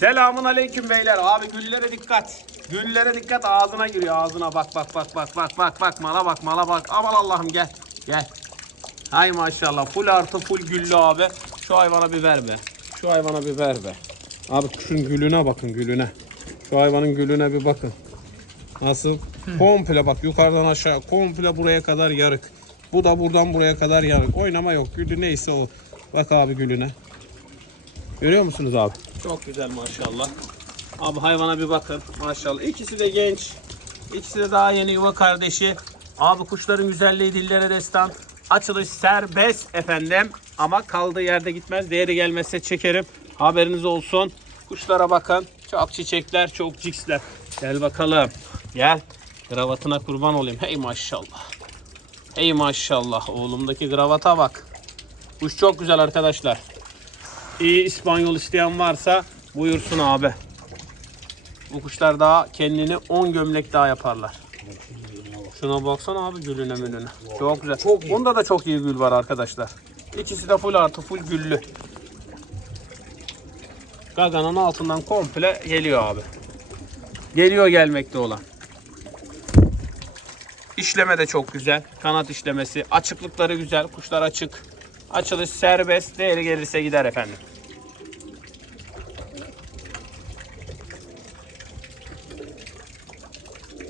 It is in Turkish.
Selamun aleyküm beyler. Abi güllere dikkat. Güllere dikkat ağzına giriyor ağzına bak bak bak bak bak bak bak mala bak mala bak. Aman Allah'ım gel gel. Hay maşallah full artı full güllü abi. Şu hayvana bir ver be. Şu hayvana bir ver be. Abi kuşun gülüne bakın gülüne. Şu hayvanın gülüne bir bakın. Nasıl? Komple bak yukarıdan aşağı komple buraya kadar yarık. Bu da buradan buraya kadar yarık. Oynama yok. Gülü neyse o. Bak abi gülüne. Görüyor musunuz abi? Çok güzel maşallah. Abi hayvana bir bakın maşallah. İkisi de genç. İkisi de daha yeni yuva kardeşi. Abi kuşların güzelliği dillere destan. Açılış serbest efendim. Ama kaldığı yerde gitmez. Değeri gelmezse çekerim. Haberiniz olsun. Kuşlara bakın. Çok çiçekler, çok ciksler. Gel bakalım. Gel. Kravatına kurban olayım. Hey maşallah. Hey maşallah. Oğlumdaki gravata bak. Kuş çok güzel arkadaşlar. İyi İspanyol isteyen varsa buyursun abi. Bu kuşlar daha kendini 10 gömlek daha yaparlar. Şuna baksana abi gülüne mülüne. Çok güzel. Çok iyi. Bunda da çok iyi gül var arkadaşlar. İkisi de full artı full güllü. Gaganın altından komple geliyor abi. Geliyor gelmekte olan. İşleme de çok güzel. Kanat işlemesi. Açıklıkları güzel. Kuşlar açık. Açılış serbest. Değeri gelirse gider efendim.